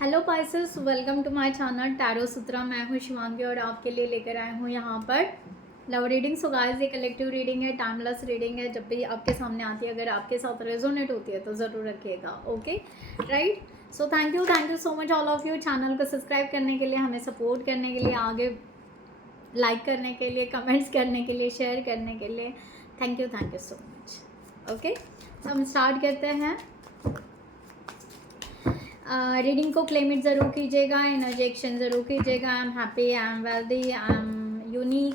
Hello Pisces, welcome to my channel Tarot Sutra. मैं हूँ शिवांगी और आपके लिए लेकर आए हूँ यहाँ पर लव रीडिंग। सो गाइस, ये कलेक्टिव रीडिंग है, टाइमलेस रीडिंग है। जब भी आपके सामने आती है, अगर आपके साथ रेजोनेट होती है तो ज़रूर रखिएगा। Okay, right. So thank you so much all of you, channel को सब्सक्राइब करने के लिए, हमें सपोर्ट करने के लिए, आगे लाइक करने के लिए, कमेंट्स करने के लिए, शेयर करने के लिए। Thank you so much. Okay, तो हम स्टार्ट करते हैं। रीडिंग को क्लेम इट ज़रूर कीजिएगा, एनर्जी एक्सचेंज ज़रूर कीजिएगा। I am happy, I am wealthy, I am unique,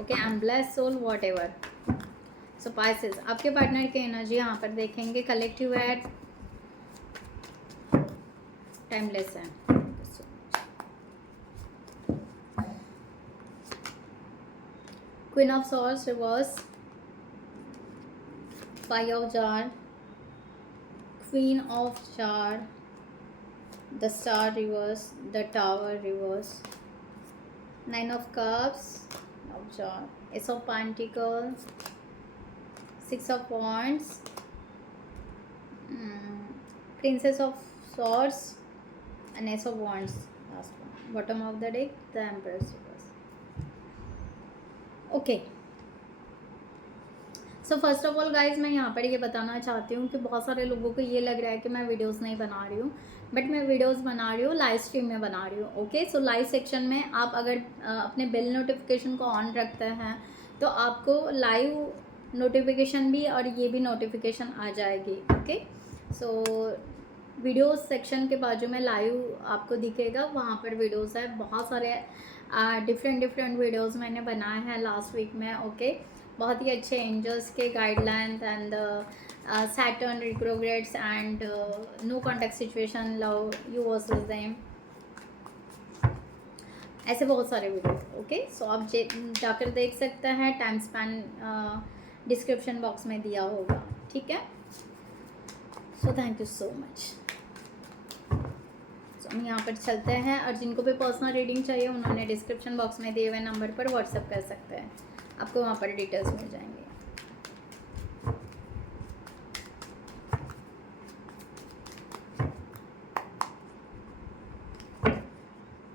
okay, I am blessed soul, whatever. So Pisces, आपके पार्टनर की एनर्जी यहाँ पर देखेंगे। कलेक्टिव है, टाइमलेस है। Queen of swords reverse, five of jar, queen of jar, the star reverse, the tower reverse, nine of cups, of jar, ace of pentacles, six of wands, princess of swords, and ace of wands. Last one, bottom of the deck, the empress reverse. Okay, so first of all guys, मैं यहाँ पर ये बताना चाहती हूँ कि बहुत सारे लोगों को ये लग रहा है कि मैं वीडियोस नहीं बना रही हूँ, बट मैं वीडियोस बना रही हूँ, लाइव स्ट्रीम में बना रही हूँ। ओके, सो लाइव सेक्शन में आप अगर अपने बेल नोटिफिकेशन को ऑन रखते हैं तो आपको लाइव नोटिफिकेशन भी और ये भी नोटिफिकेशन आ जाएगी। ओके, सो वीडियो सेक्शन के बाजू में लाइव आपको दिखेगा, वहाँ पर वीडियोज़ है। बहुत सारे डिफरेंट वीडियोज़ मैंने बनाए हैं लास्ट वीक में। ओके, बहुत ही अच्छे एंजल्स के guidelines and Saturn retrogrades and no contact situation, love you versus them, ऐसे बहुत सारे वीडियोस। ओके, सो आप जाकर देख सकते हैं, टाइम स्पैन डिस्क्रिप्शन बॉक्स में दिया होगा। ठीक है, so thank you so much. हम यहाँ पर चलते हैं, और जिनको भी पर्सनल रीडिंग चाहिए उन्होंने डिस्क्रिप्शन बॉक्स में दिए हुए नंबर पर व्हाट्सएप कर सकते हैं, आपको वहाँ पर डिटेल्स मिल जाएंगे।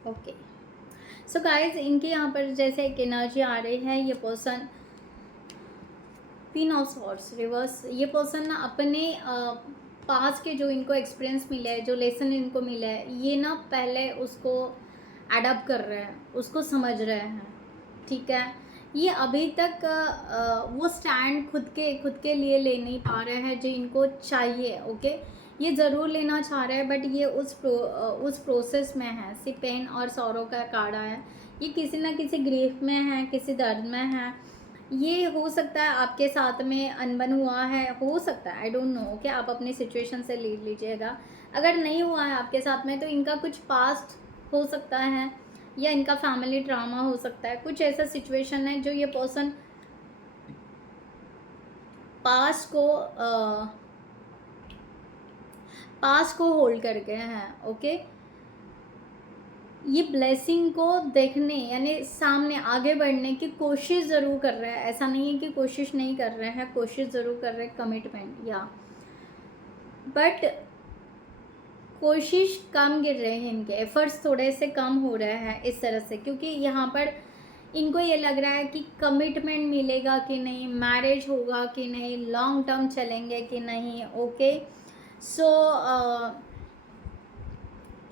ओके, सो गाइज, इनके यहाँ पर जैसे एक एनर्जी आ रही है, ये person queen of swords reverse, ये पर्सन ना अपने पास के जो इनको एक्सपीरियंस मिले है, जो लेसन इनको मिला है, ये ना पहले उसको एडप्ट कर रहे हैं, उसको समझ रहे हैं। ठीक है, ये अभी तक वो स्टैंड खुद के लिए ले नहीं पा रहे हैं जो इनको चाहिए। ओके, ये ज़रूर लेना चाह रहे हैं, बट ये उस प्रोसेस में है। सिर्फ पेन और सौरों का कार्ड है, ये किसी ना किसी ग्रीफ में है, किसी दर्द में है। ये हो सकता है आपके साथ में अनबन हुआ है, हो सकता है, आई डोंट नो। ओके, आप अपनी सिचुएशन से लीड लीजिएगा। अगर नहीं हुआ है आपके साथ में तो इनका कुछ पास्ट हो सकता है, या इनका फैमिली ड्रामा हो सकता है। कुछ ऐसा सिचुएशन है जो ये पर्सन पास्ट को होल्ड कर गए हैं। ओके, ये ब्लेसिंग को देखने, यानी सामने आगे बढ़ने की कोशिश ज़रूर कर रहे हैं। ऐसा नहीं है कि कोशिश नहीं कर रहे हैं, कोशिश ज़रूर कर रहे हैं, कमिटमेंट या, बट कोशिश कम गिर रहे हैं, इनके एफर्ट्स थोड़े से कम हो रहे हैं इस तरह से, क्योंकि यहाँ पर इनको ये लग रहा है कि कमिटमेंट मिलेगा कि नहीं, मैरिज होगा कि नहीं, लॉन्ग टर्म चलेंगे कि नहीं। ओके, सो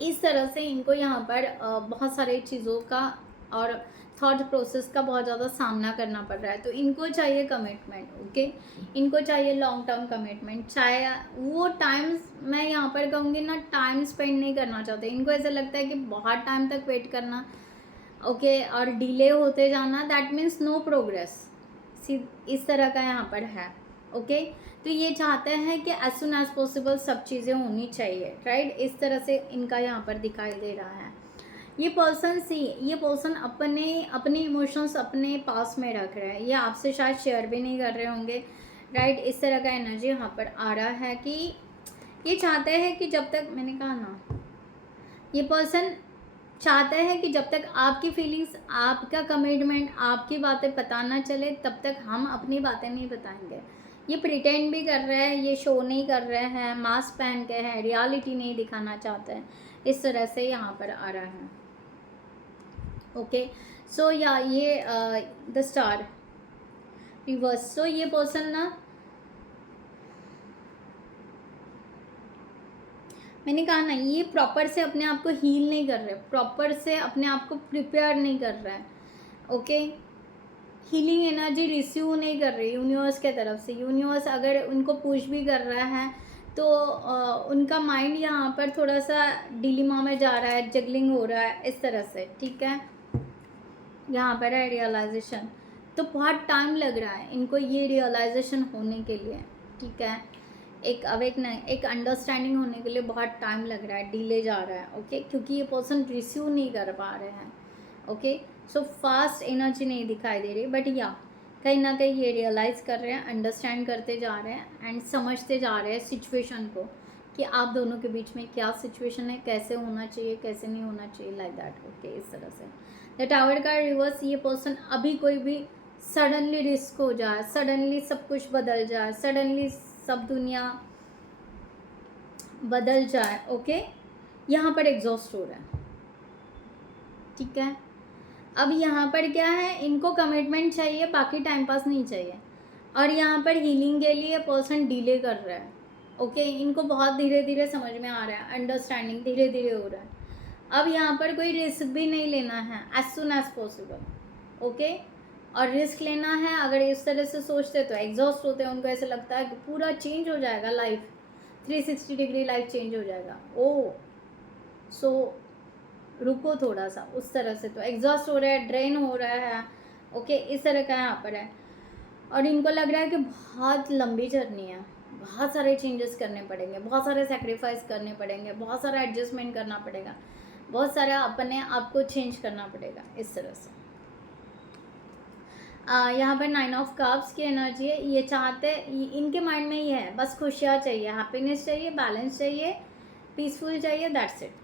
इस तरह से इनको यहाँ पर बहुत सारे चीज़ों का और थॉट प्रोसेस का बहुत ज़्यादा सामना करना पड़ रहा है। तो इनको चाहिए कमिटमेंट। ओके, इनको चाहिए लॉन्ग टर्म कमिटमेंट। चाहे वो टाइम, मैं यहाँ पर कहूँगी ना, टाइम स्पेंड नहीं करना चाहते। इनको ऐसा लगता है कि बहुत टाइम तक वेट करना, ओके, और डिले होते जाना, दैट मीन्स नो प्रोग्रेस, इस तरह का यहाँ पर है। ओके, तो ये चाहते हैं कि एज सुन एज पॉसिबल सब चीज़ें होनी चाहिए, राइट। इस तरह से इनका यहाँ पर दिखाई दे रहा है। ये पर्सन अपने इमोशंस अपने पास में रख रहा है, ये आपसे शायद शेयर भी नहीं कर रहे होंगे, राइट। इस तरह का एनर्जी यहाँ पर आ रहा है कि ये चाहते हैं कि जब तक, मैंने कहा ना, ये पर्सन चाहते हैं कि जब तक आपकी फीलिंग्स, आपका कमिटमेंट, आपकी बातें पता ना चले, तब तक हम अपनी बातें नहीं बताएंगे। ये प्रिटेंड भी कर रहे हैं, ये शो नहीं कर रहे हैं, मास्क पहन के हैं, रियलिटी नहीं दिखाना चाहते हैं, इस तरह से यहाँ पर आ रहा है। ओके, सो या ये द स्टार रिवर्स। सो ये पर्सन ना, मैंने कहा ना, ये प्रॉपर से अपने आप को हील नहीं कर रहे, प्रॉपर से अपने आप को प्रिपेयर नहीं कर रहा है। ओके, हीलिंग एनर्जी रिसीव नहीं कर रही यूनिवर्स के तरफ से। यूनिवर्स अगर उनको पुश भी कर रहा है तो उनका माइंड यहाँ पर थोड़ा सा डिलीमा में जा रहा है, जगलिंग हो रहा है इस तरह से। ठीक है, यहाँ पर है रियलाइजेशन, तो बहुत टाइम लग रहा है इनको ये रियलाइजेशन होने के लिए। ठीक है, एक अवेकनिंग, एक अंडरस्टैंडिंग होने के लिए बहुत टाइम लग रहा है, डिले जा रहा है। ओके, क्योंकि ये पर्सन रिसीव नहीं कर पा रहे हैं। ओके, सो फास्ट एनर्जी नहीं दिखाई दे रही, बट या कहीं ना कहीं ये रियलाइज़ कर रहे हैं, अंडरस्टैंड करते जा रहे हैं एंड समझते जा रहे हैं सिचुएशन को, कि आप दोनों के बीच में क्या सिचुएशन है, कैसे होना चाहिए, कैसे नहीं होना चाहिए, लाइक दैट। ओके, इस तरह से द टावर का रिवर्स, ये पर्सन अभी कोई भी सडनली रिस्क हो जाए, सडनली सब कुछ बदल जाए, सडनली सब दुनिया बदल जाए। ओके, यहाँ पर एग्जॉस्ट हो रहा है। ठीक है, अब यहाँ पर क्या है, इनको कमिटमेंट चाहिए, बाकी टाइम पास नहीं चाहिए, और यहाँ पर हीलिंग के लिए पर्सन डिले कर रहा है। ओके, इनको बहुत धीरे धीरे समझ में आ रहा है, अंडरस्टैंडिंग धीरे धीरे हो रहा है। अब यहाँ पर कोई रिस्क भी नहीं लेना है, as soon as possible. Okay, और रिस्क लेना है अगर इस तरह से सोचते तो एग्जॉस्ट होते हैं, उनको ऐसे लगता है कि पूरा चेंज हो जाएगा लाइफ, 360 डिग्री लाइफ चेंज हो जाएगा। ओ सो रुको थोड़ा सा, उस तरह से तो एग्जॉस्ट हो रहा है, ड्रेन हो रहा है। ओके, इस तरह का यहाँ पर है, और इनको लग रहा है कि बहुत लंबी जर्नी है, बहुत सारे चेंजेस करने पड़ेंगे, बहुत सारे सेक्रीफाइस करने पड़ेंगे, बहुत सारा एडजस्टमेंट करना पड़ेगा, बहुत सारा अपने आप को चेंज करना पड़ेगा, इस तरह से। यहाँ पर 9 ऑफ कप्स की एनर्जी है। ये चाहते, इनके माइंड में ये है, बस खुशियाँ चाहिए, हैप्पीनेस चाहिए, बैलेंस चाहिए, पीसफुल चाहिए, that's it.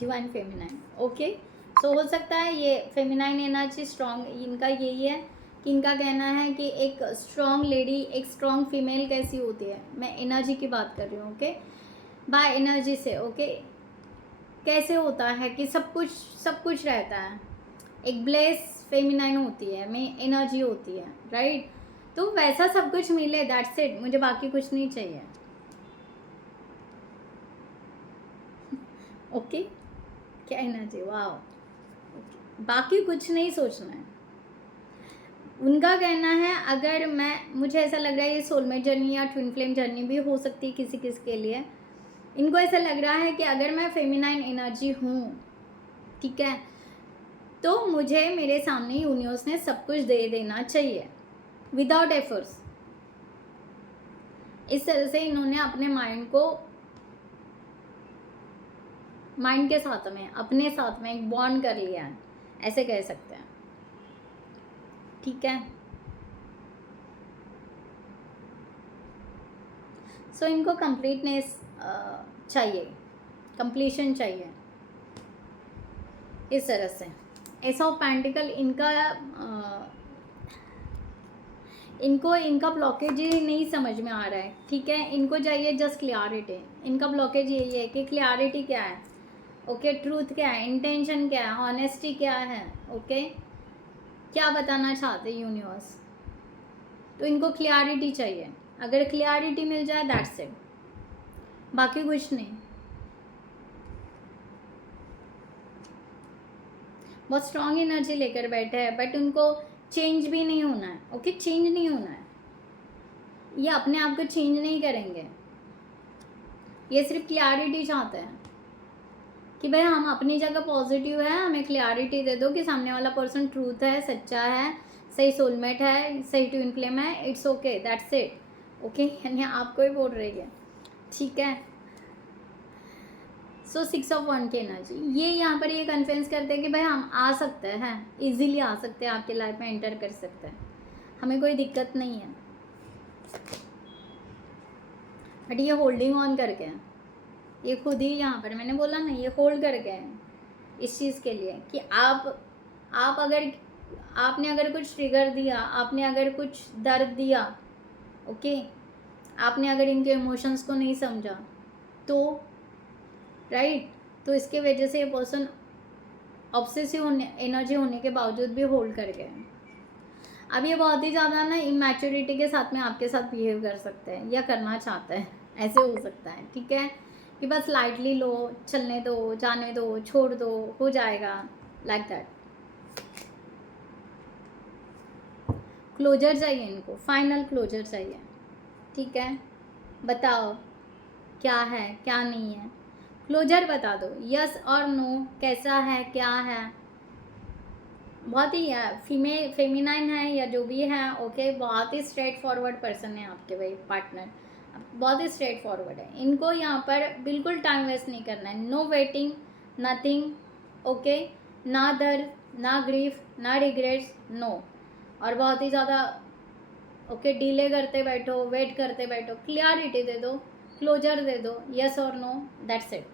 Divine feminine. Okay, so हो सकता है ये फेमिनाइन एनर्जी स्ट्रॉन्ग, इनका यही है कि इनका कहना है कि एक स्ट्रॉन्ग लेडी, एक स्ट्रॉन्ग फीमेल कैसी होती है, मैं एनर्जी की बात कर रही हूँ। ओके, बाय एनर्जी से। ओके, कैसे होता है कि सब कुछ रहता है, एक ब्लेस फेमिनाइन होती है, में एनर्जी होती है, राइट। तो वैसा सब कुछ मिले, दैट्स इट, मुझे बाकी कुछ नहीं चाहिए। ओके, क्या एनर्जी, वाह। बाकी कुछ नहीं सोचना है। उनका कहना है, अगर मुझे ऐसा लग रहा है ये सोलमेट जर्नी या ट्विन फ्लेम जर्नी भी हो सकती है किसी के लिए। इनको ऐसा लग रहा है कि अगर मैं फेमिनाइन एनर्जी हूँ, ठीक है, तो मुझे मेरे सामने यूनिवर्स ने सब कुछ दे देना चाहिए विदाउट एफर्ट्स। इस तरह से इन्होंने अपने माइंड के साथ में, अपने साथ में एक बॉन्ड कर लिया है, ऐसे कह सकते हैं। ठीक है, सो इनको कंप्लीटनेस चाहिए, कंप्लीशन चाहिए, इस तरह से। एस ऑफ पेंटिकल, इनका ब्लॉकेज ही नहीं समझ में आ रहा है। ठीक है, इनको चाहिए जस्ट क्लियरिटी। इनका ब्लॉकेज यही है कि क्लियरिटी क्या है, ओके, ट्रूथ क्या है, इंटेंशन क्या है, ऑनेस्टी क्या है, ओके, क्या बताना चाहते यूनिवर्स। तो इनको क्लियरिटी चाहिए, अगर क्लियरिटी मिल जाए दैट्स इट, बाकी कुछ नहीं। बहुत स्ट्रॉन्ग एनर्जी लेकर बैठे हैं, बट उनको चेंज भी नहीं होना है। ओके, चेंज नहीं होना है, ये अपने आप को चेंज नहीं करेंगे, ये सिर्फ क्लियरिटी चाहते हैं कि भाई हम अपनी जगह पॉजिटिव है, हमें क्लियरिटी दे दो कि सामने वाला पर्सन ट्रूथ है, सच्चा है, सही सोलमेट है, सही ट्विन फ्लेम है, it's okay, that's it. Okay, यानी आपको ही बोल रही है। ठीक है, सो 6 ऑफ वन की एनर्जी, ये यहाँ पर ये कन्फ्रेंस करते हैं कि भाई हम आ सकते हैं, इजीली आ सकते हैं, आपके लाइफ में एंटर कर सकते हैं, हमें कोई दिक्कत नहीं है, बट ये होल्डिंग ऑन करके हैं, ये खुद ही यहाँ पर मैंने बोला ना, ये होल्ड करके हैं इस चीज़ के लिए कि आप अगर आपने अगर कुछ ट्रिगर दिया, आपने अगर कुछ दर्द दिया, ओके, आपने अगर इनके इमोशंस को नहीं समझा, तो राइट, तो इसके वजह से ये पर्सन ऑब्सेसिव एनर्जी होने के बावजूद भी होल्ड कर गए। अब ये बहुत ही ज़्यादा ना इमैच्योरिटी के साथ में आपके साथ बिहेव कर सकते हैं या करना चाहते हैं, ऐसे हो सकता है, ठीक है, कि बस लाइटली लो, चलने दो, जाने दो, छोड़ दो, हो जाएगा, लाइक दैट। क्लोजर चाहिए इनको, फाइनल क्लोजर चाहिए, ठीक है। बताओ क्या है क्या नहीं है, क्लोजर बता दो, यस और नो, कैसा है क्या है। बहुत ही फेमिनाइन है या जो भी है, ओके, बहुत ही स्ट्रेट फॉरवर्ड पर्सन है आपके भाई पार्टनर, बहुत ही स्ट्रेट फॉरवर्ड है। इनको यहाँ पर बिल्कुल टाइम वेस्ट नहीं करना है, नो वेटिंग, नथिंग, ओके, ना दर्द, ना ग्रीफ, ना रिग्रेट्स, नो। और बहुत ही ज़्यादा ओके डिले करते बैठो, वेट करते बैठो, क्लियरिटी दे दो, क्लोजर दे दो, यस और नो, दैट्स इट।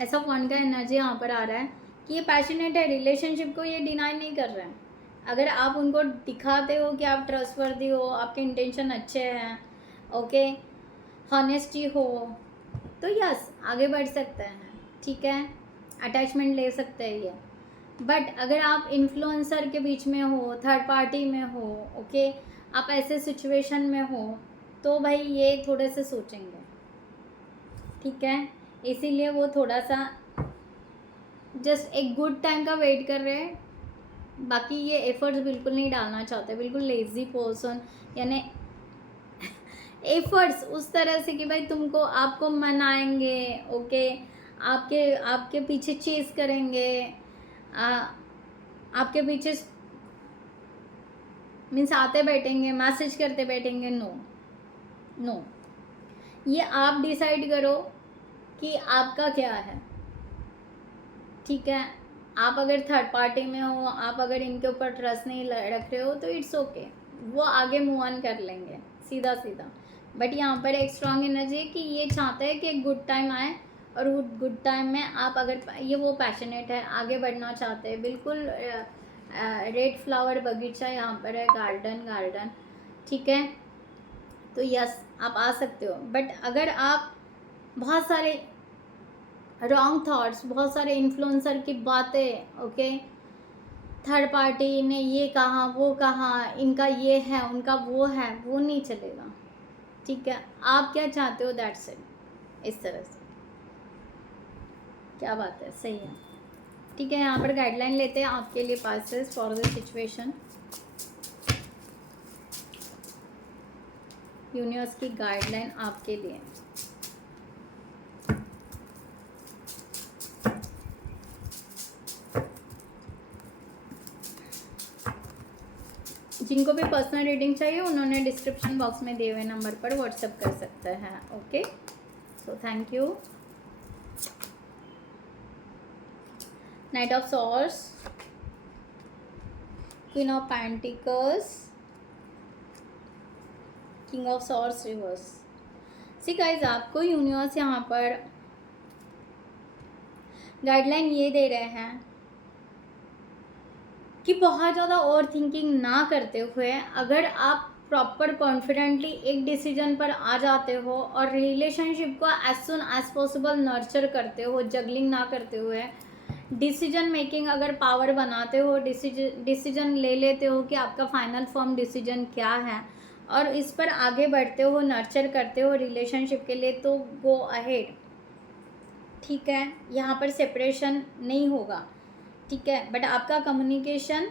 ऐसा वन का एनर्जी यहाँ पर आ रहा है कि ये पैशनेट है, रिलेशनशिप को ये डिनाई नहीं कर रहे हैं। अगर आप उनको दिखाते हो कि आप ट्रस्टवर्दी हो, आपके इंटेंशन अच्छे हैं, ओके, हॉनेस्टी हो, तो यस आगे बढ़ सकते हैं, ठीक है, अटैचमेंट ले सकते हैं ये। बट अगर आप इन्फ्लुएंसर के बीच में हो, थर्ड पार्टी में हो, ओके, आप ऐसे सिचुएशन में हो, तो भाई ये थोड़े से सोचेंगे, ठीक है, इसीलिए वो थोड़ा सा जस्ट एक गुड टाइम का वेट कर रहे हैं। बाकी ये एफर्ट्स बिल्कुल नहीं डालना चाहते, बिल्कुल लेजी पर्सन, यानी एफर्ट्स उस तरह से कि भाई तुमको आपको मनाएंगे, ओके, आपके आपके पीछे चेस करेंगे, आपके पीछे मीन्स आते बैठेंगे, मैसेज करते बैठेंगे, नो नो। ये आप डिसाइड करो कि आपका क्या है, ठीक है। आप अगर थर्ड पार्टी में हो, आप अगर इनके ऊपर ट्रस्ट नहीं रख रहे हो, तो इट्स ओके, वो आगे मूव ऑन कर लेंगे सीधा सीधा। बट यहाँ पर एक स्ट्रॉन्ग एनर्जी है कि ये चाहते हैं कि एक गुड टाइम आए, और गुड टाइम में आप अगर ये वो पैशनेट है, आगे बढ़ना चाहते हैं, बिल्कुल रेड फ्लावर बगीचा यहाँ पर है, गार्डन, ठीक है, तो यस आप आ सकते हो। बट अगर आप बहुत सारे रॉन्ग थॉट्स, बहुत सारे इन्फ्लुएंसर की बातें, ओके, थर्ड पार्टी ने ये कहा, वो कहा, इनका ये है, उनका वो है, वो नहीं चलेगा, ठीक है। आप क्या चाहते हो, दैट्स इट, इस तरह से। क्या बात है, सही है, ठीक है। यहाँ पर गाइडलाइन लेते हैं आपके लिए, passes for the situation, universe की गाइडलाइन आपके लिए। जिनको भी पर्सनल रीडिंग चाहिए उन्होंने डिस्क्रिप्शन बॉक्स में दिए हुए नंबर पर व्हाट्सएप कर सकते हैं, okay. So thank you. Night of swords, queen of pentacles, king of swords reverse. See guys, आपको यूनिवर्स यहाँ पर गाइडलाइन ये दे रहे हैं कि बहुत ज़्यादा ओवर थिंकिंग ना करते हुए, अगर आप प्रॉपर कॉन्फिडेंटली एक डिसीजन पर आ जाते हो और रिलेशनशिप को as soon as possible nurture करते हो, जगलिंग ना करते हुए डिसीजन मेकिंग अगर पावर बनाते हो, डिसीजन ले लेते हो कि आपका फाइनल फॉर्म डिसीजन क्या है, और इस पर आगे बढ़ते हो, नर्चर करते हो रिलेशनशिप के लिए, तो गो अहेड, ठीक है। यहाँ पर सेपरेशन नहीं होगा, ठीक है। बट आपका कम्युनिकेशन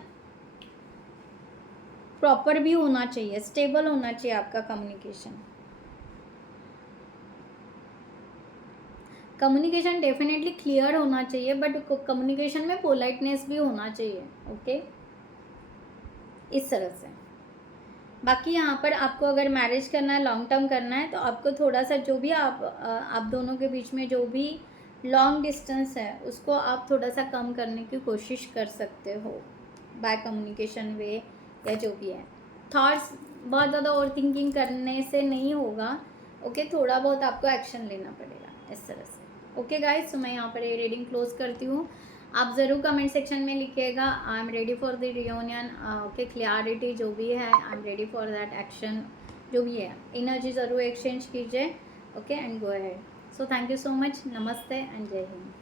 प्रॉपर भी होना चाहिए, स्टेबल होना चाहिए आपका कम्युनिकेशन डेफिनेटली क्लियर होना चाहिए, बट कम्युनिकेशन में पोलाइटनेस भी होना चाहिए, ओके, इस तरह से। बाकी यहाँ पर आपको अगर मैरिज करना है, लॉन्ग टर्म करना है, तो आपको थोड़ा सा जो भी आप दोनों के बीच में जो भी लॉन्ग डिस्टेंस है उसको आप थोड़ा सा कम करने की कोशिश कर सकते हो बाय कम्युनिकेशन वे, या जो भी है। थॉट्स बहुत ज़्यादा ओवर थिंकिंग करने से नहीं होगा, ओके, थोड़ा बहुत आपको एक्शन लेना पड़ेगा, इस तरह से, ओके गाइस। तो मैं यहाँ पर ये रीडिंग क्लोज करती हूँ। आप ज़रूर कमेंट सेक्शन में लिखिएगा, I am ready for the reunion, okay, clarity जो भी है, I am ready for that action, जो भी है, एनर्जी ज़रूर एक्सचेंज कीजिए, okay, and go ahead. So thank you so much, नमस्ते एंड जय हिंद।